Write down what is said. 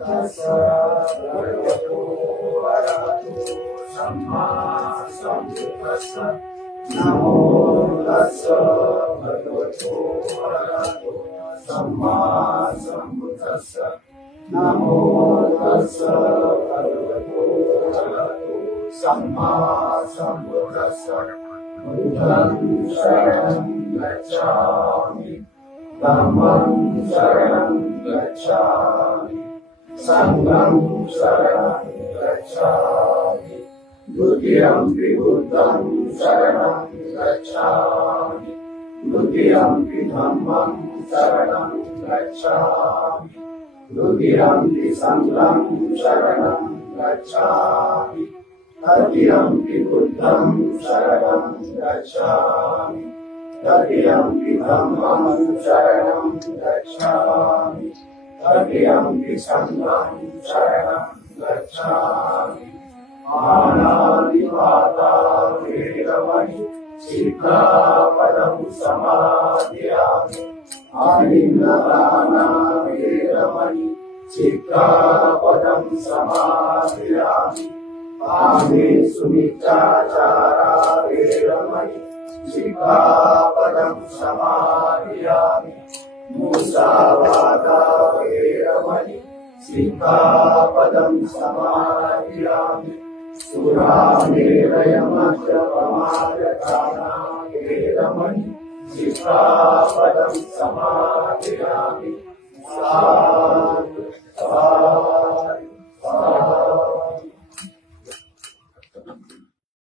तस्स भगवतो अरहतो सम्मा सम्बुद्दस्स नमो तस्स भगवतो अरहतो सम्मा सम्बुद्दस्स नमो तस्स भगवतो अरहतो सम्मा सम्बुद्दस्स बुद्धं शरणं गच्छामि धम्मं शरणं गच्छामि संघं शरणं गच्छामि द्वितीयंपि बुद्धं शरणं गच्छामि द्वितीयंपि धम्मं शरणं गच्छामि द्वितीयंपि संघं शरणं गच्छामि तृतीयंपि बुद्धं शरणं गच्छामि तृतीयंपि धम्मं शरणं गच्छामि तृतीयंपि संघं शरणं गच्छामि पाणातिपाता वेरमणि सिक्खापदं समादयामि आलिङ्गनाना वेरमणि सिक्खापदं समादयामि कामेषु मिथ्याचारा वेरमणि सिक्खापदं समादयामि मुसावादा वेरमणि सिक्खापदं समादयामि सुरामेरयमद्यपमाददाना वेरमणि सिक्खापदं समादयामि साधु साधु साधु